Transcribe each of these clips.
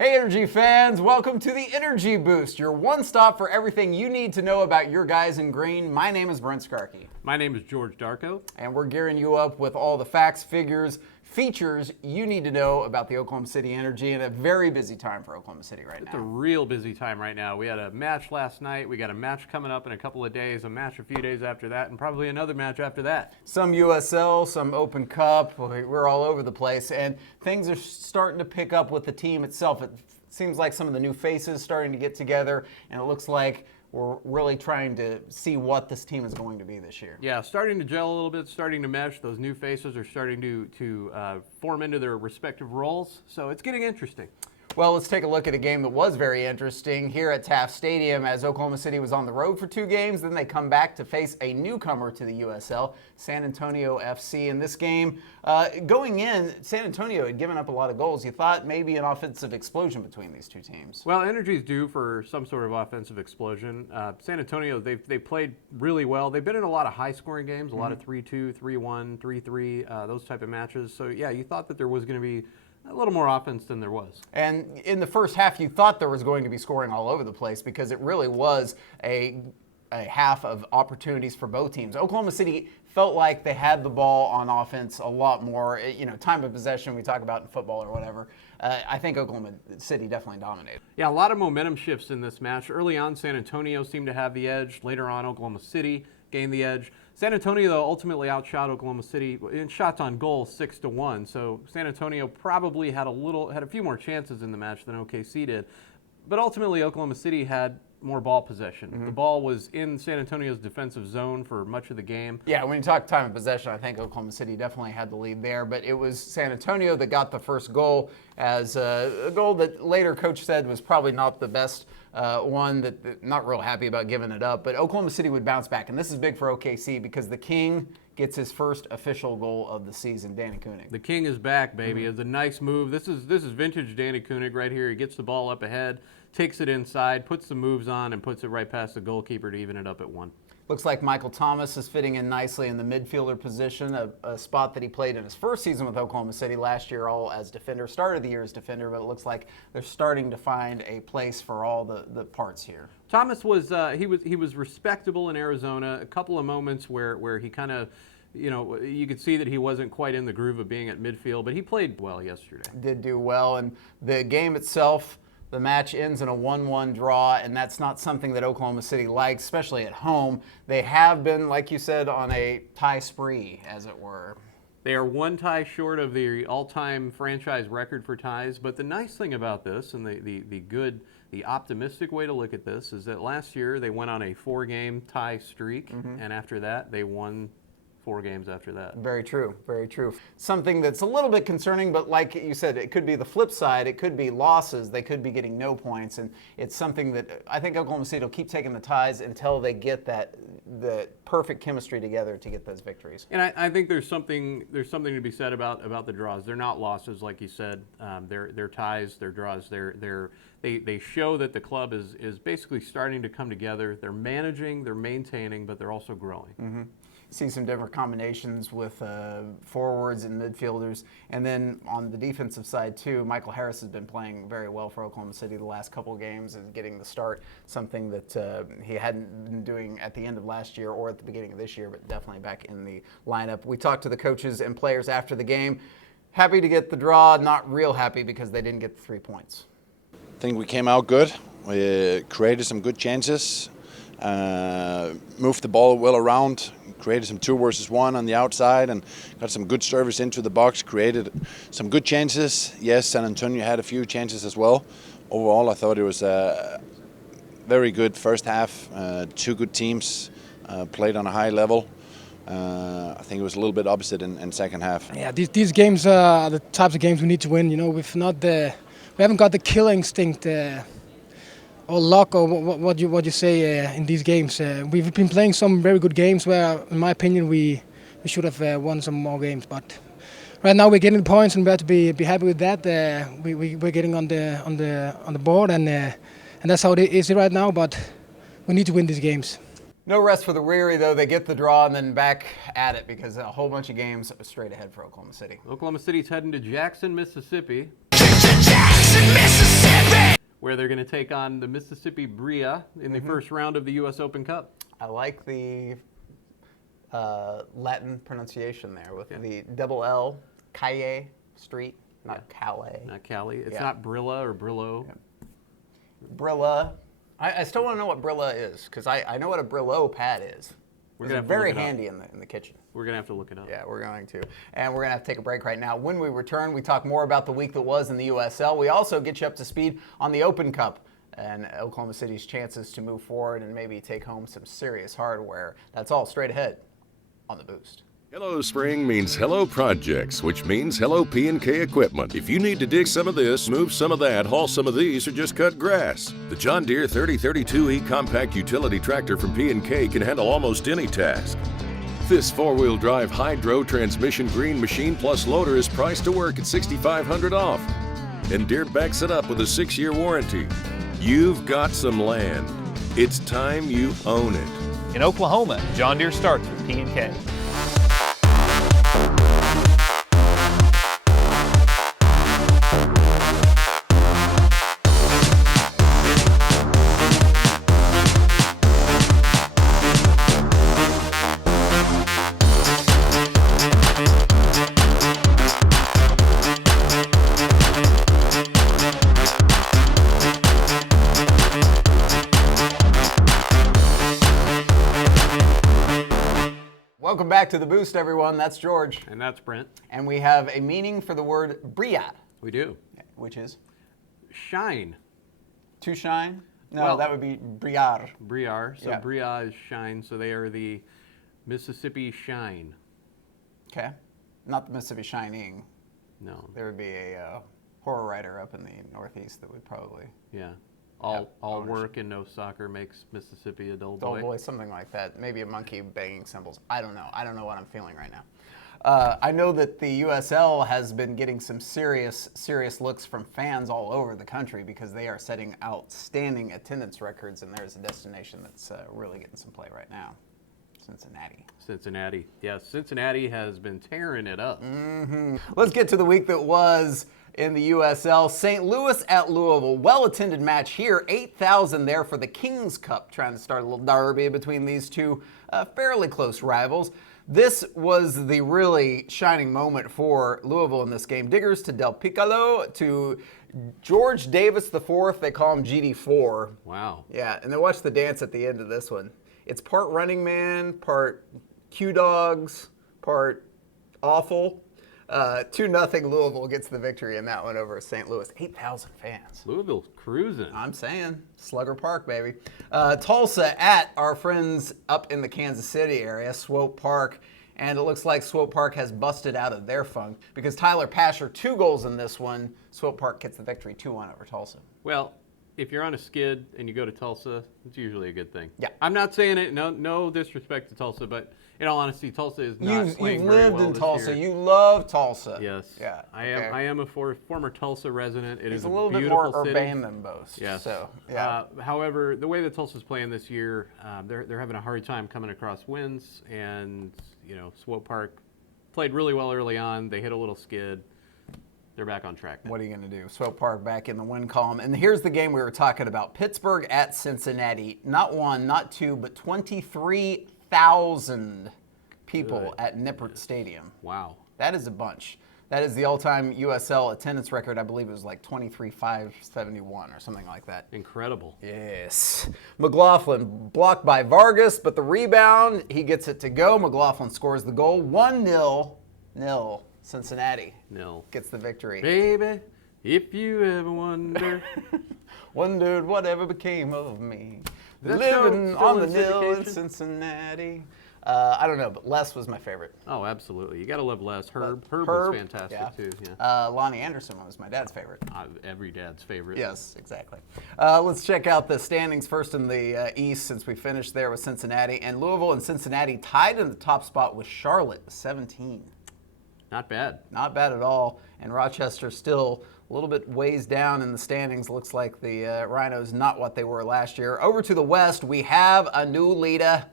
Hey Energy fans, welcome to the Energy Boost, your one stop for everything you need to know about your guys in green. My name is Brent Skarkey. My name is George Darko. And we're gearing you up with all the facts, figures, features you need to know about the Oklahoma City Energy in a very busy time for Oklahoma City right now. It's a real busy time right now. We had a match last night. We got a match coming up in a couple of days, a match a few days after that, and probably another match after that. Some USL, some Open Cup. We're all over the place, and things are starting to pick up with the team itself. It seems like some of the new faces starting to get together, and it looks like we're really trying to see what this team is going to be this year. Yeah, starting to gel a little bit, starting to mesh. Those new faces are starting to form into their respective roles, so it's getting interesting. Well, let's take a look at a game that was very interesting here at Taft Stadium as Oklahoma City was on the road for 2 games. Then they come back to face a newcomer to the USL, San Antonio FC. In this game, going in, San Antonio had given up a lot of goals. You thought maybe an offensive explosion between these two teams. Well, Energy's due for some sort of offensive explosion. San Antonio, they played really well. They've been in a lot of high-scoring games, a lot of 3-2, 3-1, 3-3, those type of matches. So, yeah, you thought that there was going to be a little more offense than there was. And in the first half, you thought there was going to be scoring all over the place because it really was a half of opportunities for both teams. Oklahoma City felt like they had the ball on offense a lot more. Time of possession we talk about in football or whatever. I think Oklahoma City definitely dominated. Yeah, a lot of momentum shifts in this match. Early on, San Antonio seemed to have the edge. Later on, Oklahoma City gained the edge. San Antonio, though, ultimately outshot Oklahoma City in shots on goal 6-1. So San Antonio probably had a few more chances in the match than OKC did. But ultimately, Oklahoma City had more ball possession. The ball was in San Antonio's defensive zone for much of the game. Yeah, when you talk time of possession, I think Oklahoma City definitely had the lead there, but it was San Antonio that got the first goal, as a goal that later coach said was probably not the best one, that not real happy about giving it up, but Oklahoma City would bounce back, and this is big for OKC because the King gets his first official goal of the season, Danny Koenig. The King is back, baby. It's a nice move. This is vintage Danny Koenig right here. He gets the ball up ahead, takes it inside, puts the moves on, and puts it right past the goalkeeper to even it up at 1. Looks like Michael Thomas is fitting in nicely in the midfielder position, a spot that he played in his first season with Oklahoma City last year, all as defender. Started the year as defender, but it looks like they're starting to find a place for all the parts here. Thomas was he was respectable in Arizona. A couple of moments where he kind of, you could see that he wasn't quite in the groove of being at midfield, but he played well yesterday. Did do well, and the game itself, the match ends in a 1-1 draw, and that's not something that Oklahoma City likes, especially at home. They have been, like you said, on a tie spree, as it were. They are 1 tie short of the all-time franchise record for ties, but the nice thing about this, and the optimistic way to look at this, is that last year they went on a 4-game tie streak, and after that they won 4 games after that. Very true, very true. Something that's a little bit concerning, but like you said, it could be the flip side. It could be losses. They could be getting no points, and it's something that I think Oklahoma City will keep taking the ties until they get the perfect chemistry together to get those victories. And I think there's something to be said about the draws. They're not losses, like you said. They're ties, they're draws. They show that the club is basically starting to come together. They're managing, they're maintaining, but they're also growing. See some different combinations with forwards and midfielders. And then on the defensive side, too, Michael Harris has been playing very well for Oklahoma City the last couple of games and getting the start, something that he hadn't been doing at the end of last year or at the beginning of this year, but definitely back in the lineup. We talked to the coaches and players after the game. Happy to get the draw, not real happy because they didn't get the 3 points. I think we came out good. We created some good chances, moved the ball well around, created some 2 versus 1 on the outside, and got some good service into the box, created some good chances. Yes, San Antonio had a few chances as well. Overall, I thought it was a very good first half. 2 good teams played on a high level. I think it was a little bit opposite in second half. Yeah, these games are the types of games we need to win. We haven't got the kill instinct or luck or what you say in these games. We've been playing some very good games where, in my opinion, we should have won some more games. But right now we're getting the points, and we have to be happy with that. We're getting on the board, and that's how it is right now. But we need to win these games. No rest for the weary, though. They get the draw and then back at it because a whole bunch of games straight ahead for Oklahoma City. Oklahoma City's heading to Jackson, Mississippi. Jackson, Mississippi. where they're going to take on the Mississippi Bria in the first round of the U.S. Open Cup. I like the Latin pronunciation there with the double L, Calle Street, not Calais. Not Cali. It's not Brilla or Brillo. Yeah. Brilla. I still want to know what Brilla is, because I know what a Brillo pad is. It's very handy in the kitchen. We're going to have to look it up. Yeah, we're going to. And we're going to have to take a break right now. When we return, we talk more about the week that was in the USL. We also get you up to speed on the Open Cup and Oklahoma City's chances to move forward and maybe take home some serious hardware. That's all straight ahead on The Boost. Hello Spring means hello projects, which means hello P&K equipment. If you need to dig some of this, move some of that, haul some of these, or just cut grass, the John Deere 3032E compact utility tractor from P&K can handle almost any task. This four-wheel drive hydro transmission green machine plus loader is priced to work at $6,500 off. And Deere backs it up with a 6-year warranty. You've got some land. It's time you own it. In Oklahoma, John Deere starts with P&K. Welcome back to The Boost, everyone. That's George. And that's Brent. And we have a meaning for the word bria, We do. which is Shine. to shine. No, Well- that would be briar. Briar. So Yeah. Bria is shine. So they are the Mississippi Shine. Okay. Not the Mississippi Shining. No. There would be a horror writer up in the Northeast that would probably Yeah. All ownership. work and no soccer makes Mississippi a dull dull boy. boy, something like that. Maybe a monkey banging cymbals. I don't know. I don't know what I'm feeling right now. I know that the USL has been getting some serious looks from fans all over the country because they are setting outstanding attendance records, and there's a destination that's really getting some play right now. Cincinnati. Cincinnati. Yes, Cincinnati has been tearing it up. Let's get to the week that was in the USL. St. Louis at Louisville. Well-attended match here. 8,000 there for the Kings Cup, trying to start a little derby between these two fairly close rivals. This was the really shining moment for Louisville in this game. Diggers to Del Piccolo to George Davis IV. They call him GD4. Wow. Yeah, and then watch the dance at the end of this one. It's part Running Man, part Q-Dogs, part awful. 2-0 Louisville gets the victory in that one over St. Louis. 8,000 fans. Louisville's cruising. I'm saying, Slugger Park, baby. Tulsa at our friends up in the Kansas City area, Swope Park. And it looks like Swope Park has busted out of their funk because Tyler Pasher, 2 goals in this one. Swope Park gets the victory 2-1 over Tulsa. Well, if you're on a skid and you go to Tulsa, it's usually a good thing. Yeah. I'm not saying it, no disrespect to Tulsa, but in all honesty, Tulsa is not playing You've very lived well in this Tulsa. year. You love Tulsa. Yes. Yeah. I am a former Tulsa resident. It It's is a little bit beautiful more city. urbane than most. Yes. So, yeah. However, the way that Tulsa's playing this year, they're having a hard time coming across wins, and Swope Park played really well early on. They hit a little skid. They're back on track now. What are you going to do? Swope Park back in the win column. And here's the game we were talking about. Pittsburgh at Cincinnati. Not 1, not 2, but 23,000 people at Nippert Stadium. Wow. That is a bunch. That is the all-time USL attendance record. I believe it was like 23,571 or something like that. Incredible. Yes. McLaughlin blocked by Vargas, but the rebound, he gets it to go. McLaughlin scores the goal. 1-0. Cincinnati Nil. gets the victory. Baby, if you ever wonder. Wondered whatever became of me. That Living still on the in nil in syndication? Cincinnati. I don't know, but Les was my favorite. Oh, absolutely. You got to love Les. Herb was fantastic, yeah. too. Yeah. Lonnie Anderson was my dad's favorite. Every dad's favorite. Yes, exactly. Let's check out the standings first in the East, since we finished there with Cincinnati. And Louisville and Cincinnati tied in the top spot with Charlotte, 17. Not bad. Not bad at all. And Rochester still a little bit ways down in the standings. Looks like the Rhinos not what they were last year. Over to the West, we have a new leader.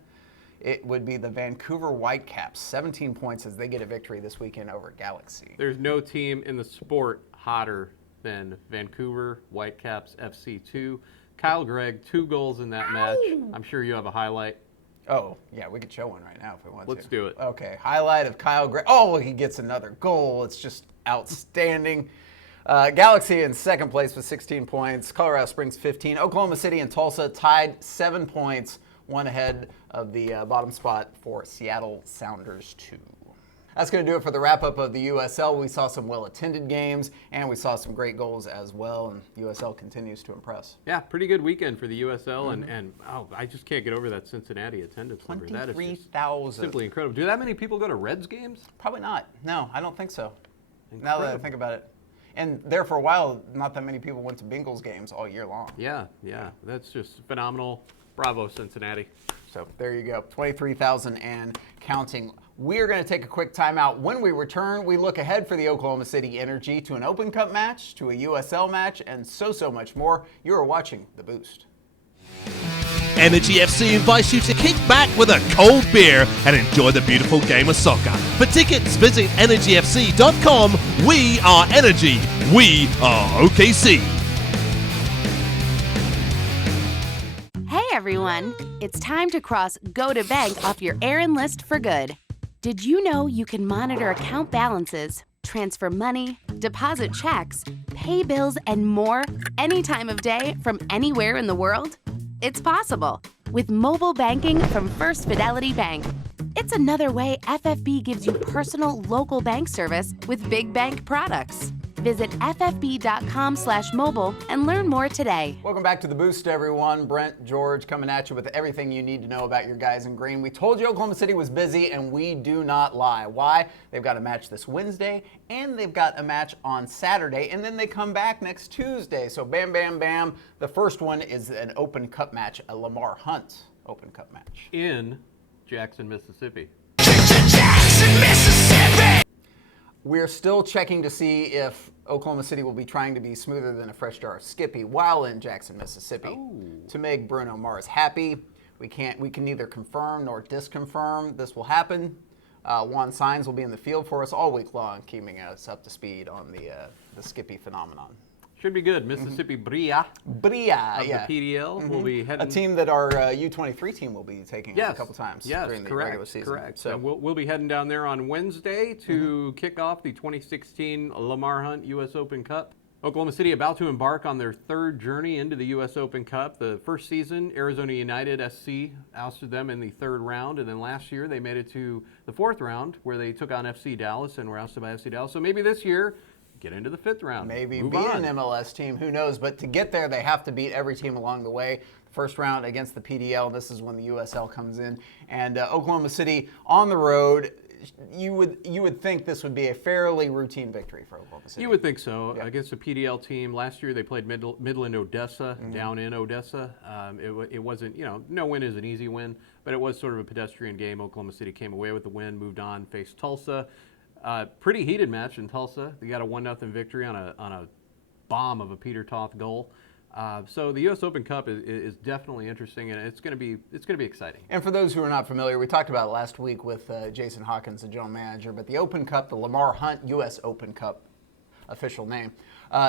It would be the Vancouver Whitecaps, 17 points as they get a victory this weekend over Galaxy. There's no team in the sport hotter been Vancouver Whitecaps FC2. Kyle Gregg, 2 goals in that match. I'm sure you have a highlight. Oh, yeah, we could show one right now if we want to. Let's do it. Okay, highlight of Kyle Gregg. Oh, he gets another goal. It's just outstanding. Galaxy in second place with 16 points. Colorado Springs 15. Oklahoma City and Tulsa tied 7 points, one ahead of the bottom spot for Seattle Sounders 2. That's going to do it for the wrap-up of the USL. We saw some well-attended games, and we saw some great goals as well, and USL continues to impress. Yeah, pretty good weekend for the USL, and I just can't get over that Cincinnati attendance number. That is just 23,000. simply incredible. Do that many people go to Reds games? Probably not. No, I don't think so. Incredible. Now that I think about it. And there for a while, not that many people went to Bengals games all year long. Yeah, that's just phenomenal. Bravo, Cincinnati. So there you go, 23,000 and counting. We're going to take a quick timeout. When we return, we look ahead for the Oklahoma City Energy to an Open Cup match, to a USL match, and so much more. You are watching The Boost. Energy FC invites you to kick back with a cold beer and enjoy the beautiful game of soccer. For tickets, visit energyfc.com. We are Energy. We are OKC. Hey everyone, it's time to cross Go to Bank off your errand list for good. Did you know you can monitor account balances, transfer money, deposit checks, pay bills, and more any time of day from anywhere in the world? It's possible with mobile banking from First Fidelity Bank. It's another way FFB gives you personal local bank service with big bank products. Visit ffb.com/mobile and learn more today. Welcome back to The Boost, everyone. Brent, George coming at you with everything you need to know about your guys in green. We told you Oklahoma City was busy, and we do not lie. Why? They've got a match this Wednesday, and they've got a match on Saturday, and then they come back next Tuesday. So bam, bam, bam. The first one is an Open Cup match, a Lamar Hunt Open Cup match. In Jackson, Mississippi. We're still checking to see if Oklahoma City will be trying to be smoother than a fresh jar of Skippy while in Jackson, Mississippi. To make Bruno Mars happy. We can neither confirm nor disconfirm this will happen. Juan Saenz will be in the field for us all week long, keeping us up to speed on the Skippy phenomenon. Should be good. Mississippi Bria Bria, of yeah. the PDL will be heading. A team that our U23 team will be taking on a couple times during the regular season. Correct. So we'll be heading down there on Wednesday to kick off the 2016 Lamar Hunt U.S. Open Cup. Oklahoma City about to embark on their third journey into the U.S. Open Cup. The first season, Arizona United SC ousted them in the third round, and then last year they made it to the fourth round where they took on FC Dallas and were ousted by FC Dallas. So maybe this year, get into the fifth round. Maybe Move be on. an MLS team, who knows? But to get there, they have to beat every team along the way. First round against the PDL, this is when the USL comes in. And Oklahoma City on the road, you would think this would be a fairly routine victory for Oklahoma City. You would think so. Against a PDL team. Last year they played Midland Odessa, down in Odessa. It wasn't, no win is an easy win, but it was sort of a pedestrian game. Oklahoma City came away with the win, moved on, faced Tulsa. Pretty heated match in Tulsa. They got a 1-0 victory on a bomb of a Peter Toth goal. So the U.S. Open Cup is definitely interesting, and it's going to be exciting. And for those who are not familiar, we talked about it last week with Jason Hawkins, the general manager. But the Open Cup, the Lamar Hunt U.S. Open Cup, official name,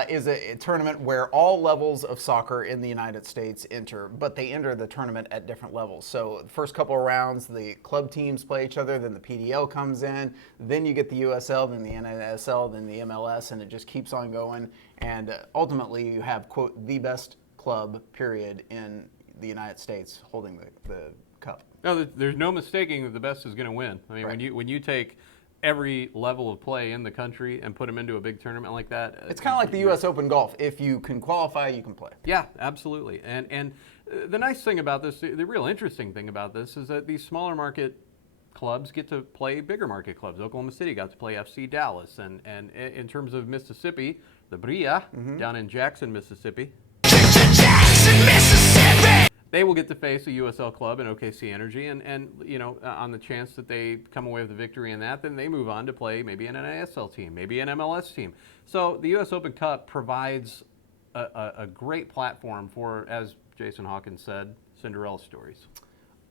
is a tournament where all levels of soccer in the United States enter, but they enter the tournament at different levels. So the first couple of rounds, the club teams play each other, then the PDL comes in, then you get the USL, then the NSL, then the MLS, and it just keeps on going. And ultimately, you have, quote, the best club, period, in the United States holding the cup. No, there's no mistaking that the best is going to win. I mean, Right. when you take every level of play in the country and put them into a big tournament like that. It's kind of like the U.S. Open golf. If you can qualify, you can play. Yeah, absolutely. And the nice thing about this, the real interesting thing about this is that these smaller market clubs get to play bigger market clubs. Oklahoma City got to play FC Dallas. And in terms of Mississippi, the Bria down in Jackson, Mississippi. They will get to face a USL club in OKC Energy, and on the chance that they come away with a victory in that, then they move on to play maybe an NASL team, maybe an MLS team. So the U.S. Open Cup provides a great platform for, as Jason Hawkins said, Cinderella stories.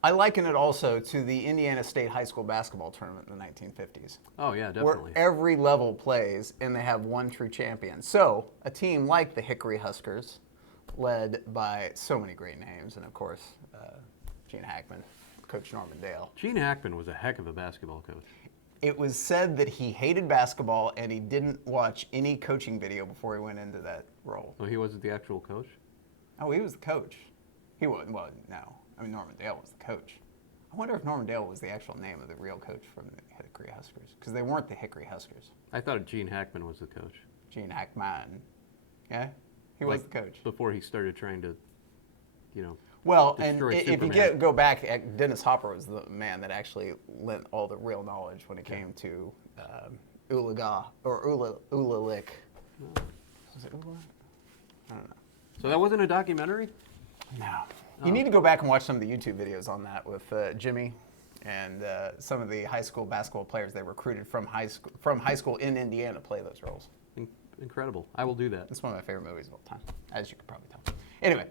I liken it also to the Indiana State high school basketball tournament in the 1950s. Oh, yeah, Where definitely. every level plays and they have one true champion. So a team like the Hickory Huskers, led by so many great names, and of course, Gene Hackman, Coach Norman Dale. Gene Hackman was a heck of a basketball coach. It was said that he hated basketball and he didn't watch any coaching video before he went into that role. Oh, he wasn't the actual coach? Oh, he was the coach. He wasn't, well, no. I mean, Norman Dale was the coach. I wonder if Norman Dale was the actual name of the real coach from the Hickory Huskers, because they weren't the Hickory Huskers. I thought Gene Hackman was the coach. Gene Hackman. Yeah? He was the coach. Before he started trying to, Well, and destroy if you Superman. go back, Dennis Hopper was the man that actually lent all the real knowledge when it came to Ulaga or Ulalik. Was it Ula? I don't know. So that wasn't a documentary? No. You need to go back and watch some of the YouTube videos on that with Jimmy and some of the high school basketball players they recruited from high school in Indiana to play those roles. Incredible. I will do that. It's one of my favorite movies of all time, as you can probably tell. Anyway,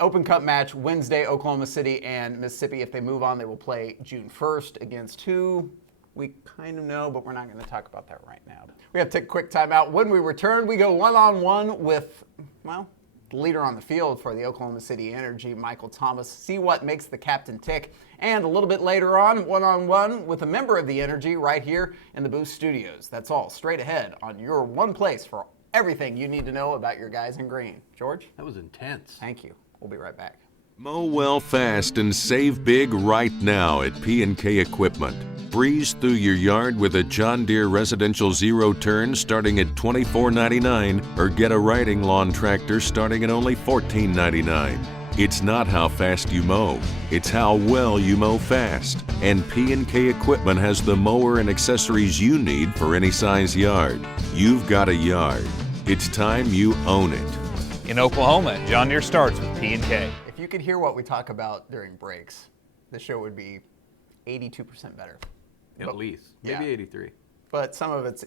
Open Cup match Wednesday, Oklahoma City and Mississippi. If they move on, they will play June 1st against who? We kind of know, but we're not going to talk about that right now. We have to take a quick timeout. When we return, we go one-on-one with, well, the leader on the field for the Oklahoma City Energy, Michael Thomas. See what makes the captain tick. And a little bit later on, one-on-one with a member of the Energy right here in the Boost Studios. That's all straight ahead on your one place for everything you need to know about your guys in green. George? That was intense. Thank you. We'll be right back. Mow well fast and save big right now at P&K Equipment. Breeze through your yard with a John Deere Residential Zero Turn starting at $24.99 or get a riding lawn tractor starting at only $14.99. It's not how fast you mow, it's how well you mow fast. And P&K Equipment has the mower and accessories you need for any size yard. You've got a yard. It's time you own it. In Oklahoma, John Deere starts with P&K. If you could hear what we talk about during breaks, the show would be 82% better. At least. Maybe yeah. 83. But some of it's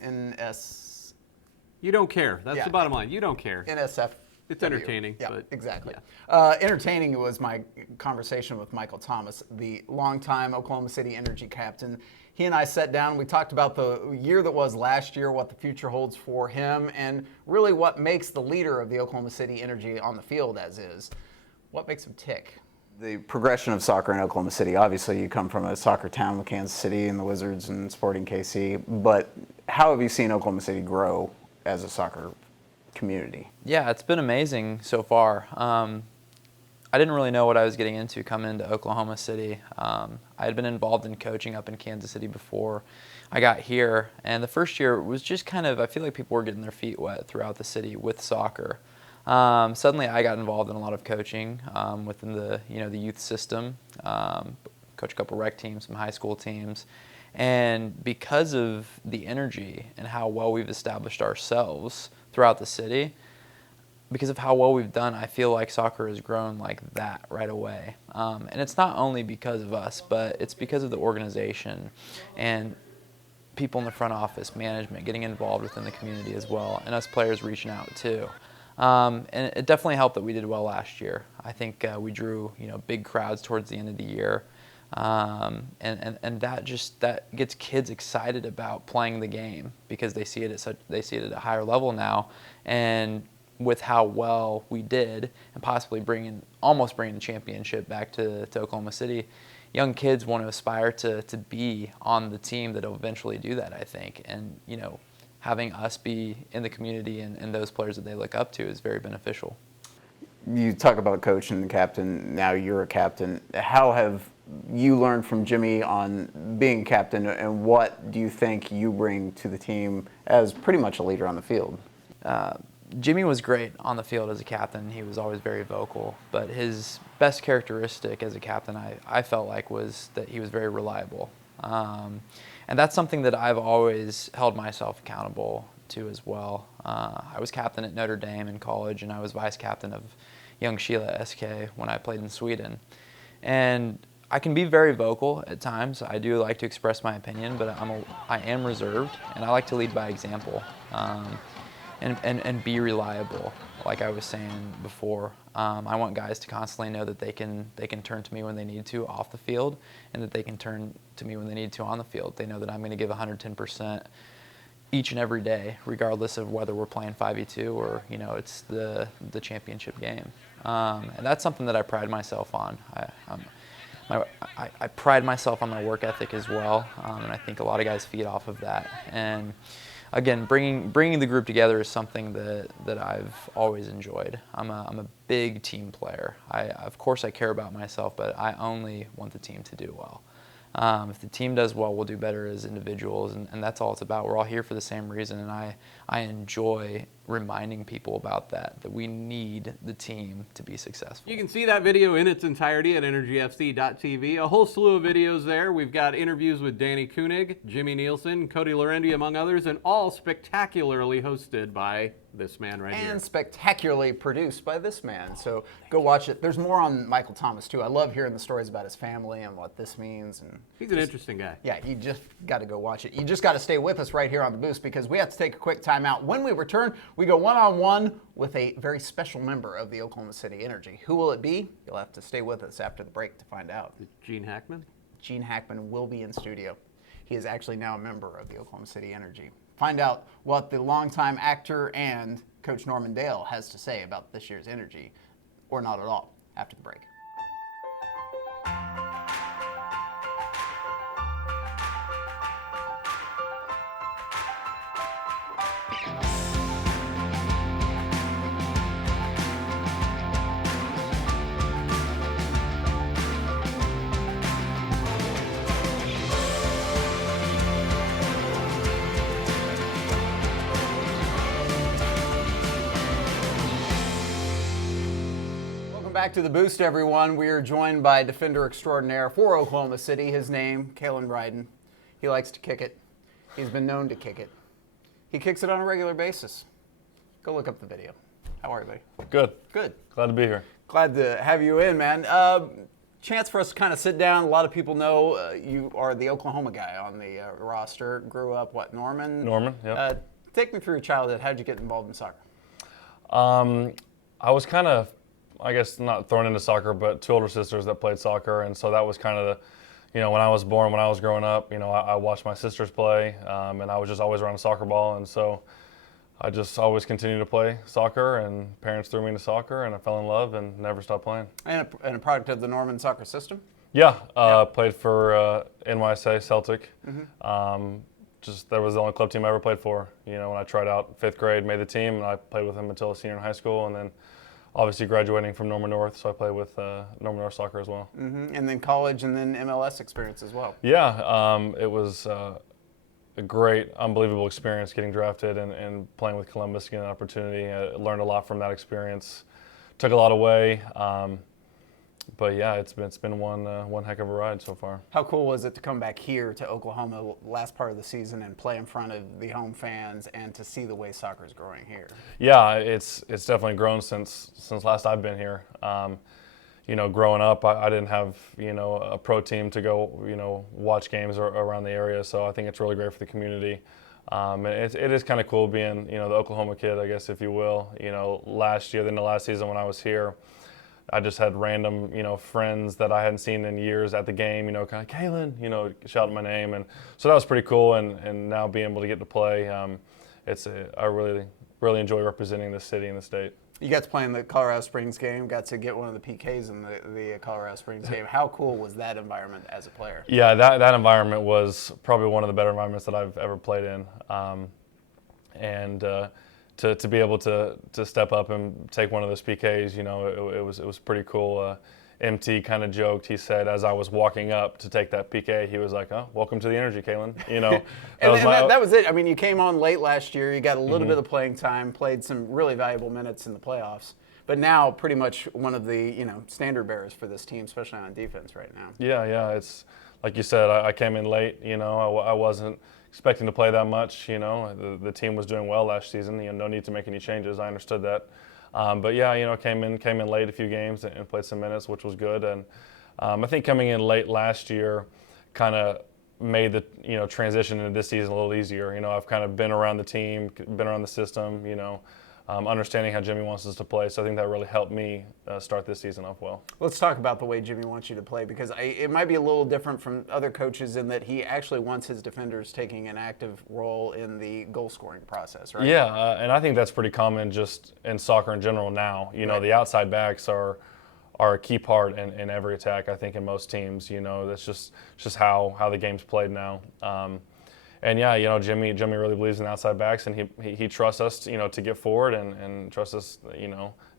You don't care. That's Yeah. the bottom line. You don't care. NSF. It's entertaining. Yeah, but exactly. yeah. Entertaining was my conversation with Michael Thomas, the longtime Oklahoma City Energy captain. He and I sat down. We talked about the year that was last year, what the future holds for him, and really what makes the leader of the Oklahoma City Energy on the field as is. What makes him tick? The progression of soccer in Oklahoma City, obviously you come from a soccer town with Kansas City and the Wizards and Sporting KC, but how have you seen Oklahoma City grow as a soccer community? Yeah, it's been amazing so far. I didn't really know what I was getting into coming into Oklahoma City. I had been involved in coaching up in Kansas City before I got here, and the first year was just kind of, I feel like people were getting their feet wet throughout the city with soccer. Suddenly I got involved in a lot of coaching within the youth system, coach a couple rec teams, some high school teams, and because of the energy and how well we've established ourselves throughout the city, because of how well we've done, I feel like soccer has grown like that right away. And it's not only because of us, but it's because of the organization and people in the front office, management, getting involved within the community as well, and us players reaching out too. And it definitely helped that we did well last year. I think we drew big crowds towards the end of the year, and that gets kids excited about playing the game because they see it at a higher level now, and with how well we did and possibly almost bringing the championship back to Oklahoma City, young kids want to aspire to be on the team that will eventually do that, I think, and having us be in the community and those players that they look up to is very beneficial. You talk about coach and captain, now you're a captain. How have you learned from Jimmy on being captain, and what do you think you bring to the team as pretty much a leader on the field? Jimmy was great on the field as a captain. He was always very vocal, but his best characteristic as a captain I felt like was that he was very reliable. And that's something that I've always held myself accountable to as well. I was captain at Notre Dame in college, and I was vice captain of Young Sheila SK when I played in Sweden. And I can be very vocal at times. I do like to express my opinion, but I am reserved, and I like to lead by example. and be reliable. Like I was saying before, I want guys to constantly know that they can turn to me when they need to off the field, and that they can turn to me when they need to on the field. They know that I'm going to give 110% each and every day, regardless of whether we're playing 5v2 or it's the championship game. And that's something that I pride myself on. I pride myself on my work ethic as well, and I think a lot of guys feed off of that. And again, bringing the group together is something that I've always enjoyed. I'm a big team player. Of course I care about myself, but I only want the team to do well. If the team does well, we'll do better as individuals, and that's all it's about. We're all here for the same reason, and I enjoy reminding people about that we need the team to be successful. You can see that video in its entirety at energyfc.tv. A whole slew of videos there. We've got interviews with Danny Koenig, Jimmy Nielsen, Cody Lorendi, among others, and all spectacularly hosted by this man right here. And spectacularly produced by this man. So go watch it. There's more on Michael Thomas, too. I love hearing the stories about his family and what this means. And he's an interesting guy. Yeah, you just got to go watch it. You just got to stay with us right here on The Boost, because we have to take a quick time out. When we return, we go one-on-one with a very special member of the Oklahoma City Energy. Who will it be? You'll have to stay with us after the break to find out. Gene Hackman? Gene Hackman will be in studio. He is actually now a member of the Oklahoma City Energy. Find out what the longtime actor and Coach Norman Dale has to say about this year's Energy, or not at all, after the break. Back to the Boost, everyone. We are joined by defender extraordinaire for Oklahoma City. His name, Kalen Ryden. He likes to kick it. He's been known to kick it. He kicks it on a regular basis. Go look up the video. How are you, buddy? Good. Good. Glad to be here. Glad to have you in, man. Chance for us to kind of sit down. A lot of people know you are the Oklahoma guy on the roster. Grew up, Norman? Norman, yeah. Take me through your childhood. How did you get involved in soccer? I was kind of, I guess, not thrown into soccer, but two older sisters that played soccer, and so that was kind of the, when I was born, when I was growing up, I watched my sisters play, and I was just always around a soccer ball, and so I just always continued to play soccer, and parents threw me into soccer, and I fell in love and never stopped playing. And a product of the Norman soccer system? Yeah, played for NYSA Celtic. Mm-hmm. That was the only club team I ever played for. When I tried out 5th grade, made the team, and I played with them until a senior in high school, and then obviously graduating from Norman North, so I played with Norman North soccer as well. Mm-hmm. And then college and then MLS experience as well. Yeah, it was a great, unbelievable experience getting drafted and playing with Columbus, getting an opportunity. I learned a lot from that experience. Took a lot away. But yeah, it's been one heck of a ride so far. How cool was it to come back here to Oklahoma last part of the season and play in front of the home fans and to see the way soccer is growing here? Yeah, it's definitely grown since last I've been here. Growing up, I didn't have a pro team to go watch games around the area, so I think it's really great for the community. And it is kind of cool being the Oklahoma kid, I guess, if you will. Last year, the end of last season when I was here, I just had random, friends that I hadn't seen in years at the game, kind of, Kalen, shouting my name. And so that was pretty cool. And now being able to get to play, I really enjoy representing the city and the state. You got to play in the Colorado Springs game, got to get one of the PKs in the Colorado Springs game. How cool was that environment as a player? Yeah, that environment was probably one of the better environments that I've ever played in. To be able to step up and take one of those PKs, it was pretty cool. MT kind of joked. He said, as I was walking up to take that PK, he was like, "Oh, welcome to the Energy, Kalen." That was it. I mean, you came on late last year. You got a little Mm-hmm. bit of playing time, played some really valuable minutes in the playoffs. But now, pretty much one of the standard bearers for this team, especially on defense right now. Yeah. It's like you said. I came in late. I wasn't expecting to play that much. The team was doing well last season. No need to make any changes. I understood that. But yeah, came in late a few games and played some minutes, which was good. And I think coming in late last year kind of made the transition into this season a little easier. I've kind of been around the team, been around the system, understanding how Jimmy wants us to play. So I think that really helped me start this season off well. Let's talk about the way Jimmy wants you to play, because it might be a little different from other coaches in that he actually wants his defenders taking an active role in the goal scoring process, right? Yeah, and I think that's pretty common just in soccer in general now. Right. The outside backs are a key part in every attack, I think, in most teams. That's just how the game's played now. And yeah, Jimmy really believes in outside backs, and he trusts us, to get forward and trusts us,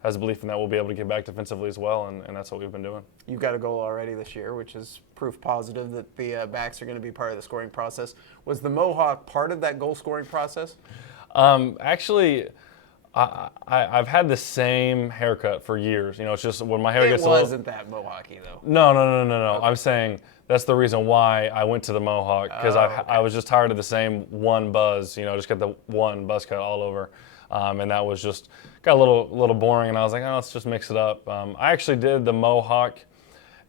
has a belief in that we'll be able to get back defensively as well, and that's what we've been doing. You've got a goal already this year, which is proof positive that the backs are going to be part of the scoring process. Was the Mohawk part of that goal scoring process? Actually, I've had the same haircut for years. It's just when my hair gets It wasn't that Mohawky, though. No. Okay. I'm saying that's the reason why I went to the Mohawk, because I was just tired of the same one buzz. Just got the one buzz cut all over, and that was just got a little boring. And I was like, oh, let's just mix it up. I actually did the Mohawk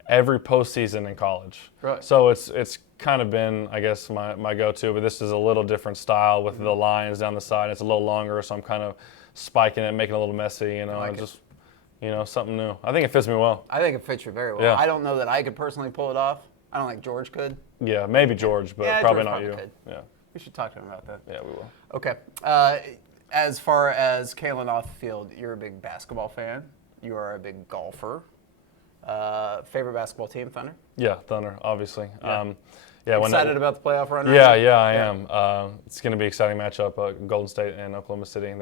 every postseason in college. Right. So it's kind of been, I guess, my go-to. But this is a little different style with the lines down the side. It's a little longer, so I'm kind of spiking it, making it a little messy, like just, something new. I think it fits me well. I think it fits you very well. Yeah. I don't know that I could personally pull it off. I don't think George could. Yeah, maybe George, but Yeah, probably George not you. could. Yeah. We should talk to him about that. Yeah, we will. Okay. As far as Kalen off the field, you're a big basketball fan. You are a big golfer. Favorite basketball team, Thunder? Yeah, Thunder, obviously. Yeah. Excited about the playoff run? Yeah, I am. It's going to be an exciting matchup, Golden State and Oklahoma City.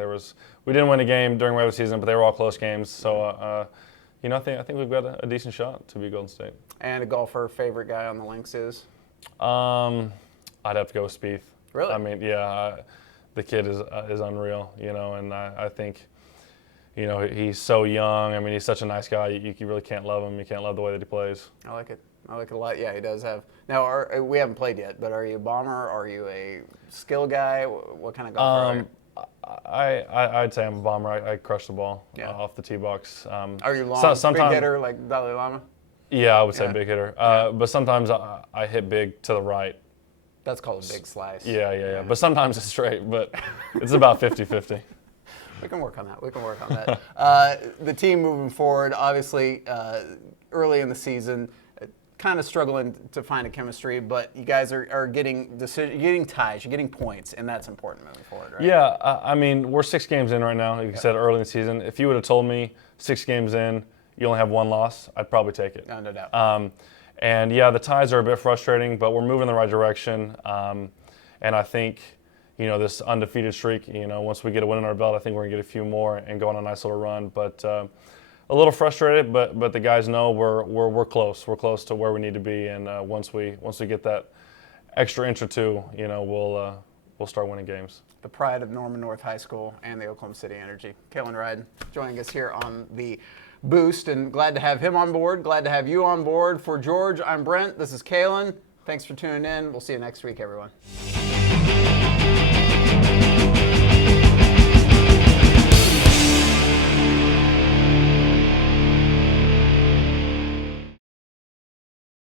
We didn't win a game during regular season, but they were all close games. So, I think we've got a decent shot to beat Golden State. And a golfer, favorite guy on the links is? I'd have to go with Spieth. Really? I mean, the kid is unreal, and I think, he's so young. I mean, he's such a nice guy. You really can't love him. You can't love the way that he plays. I like it. I like it a lot. Yeah, he does have. Now, we haven't played yet, but are you a bomber? Are you a skill guy? What kind of golfer are you? I'd say I'm a bomber. I crush the ball off the tee box. Are you long, big hitter like Dalai Lama? Yeah, I would say big hitter. But sometimes I hit big to the right. That's called a big slice. Yeah. But sometimes it's straight, but it's about 50-50. We can work on that. The team moving forward, obviously, early in the season, kind of struggling to find a chemistry, but you guys are getting ties, you're getting points, and that's important moving forward, right? Yeah, I mean, we're 6 games in right now, like you said, early in the season. If you would have told me 6 games in, you only have 1 loss, I'd probably take it. No doubt. And yeah, the ties are a bit frustrating, but we're moving in the right direction. And I think, this undefeated streak, once we get a win in our belt, I think we're going to get a few more and go on a nice little run. But a little frustrated, but the guys know we're close. We're close to where we need to be, and once we get that extra inch or two, we'll start winning games. The pride of Norman North High School and the Oklahoma City Energy. Kalen Ryden joining us here on the Boost, and glad to have him on board. Glad to have you on board. For George, I'm Brent. This is Kalen. Thanks for tuning in. We'll see you next week, everyone.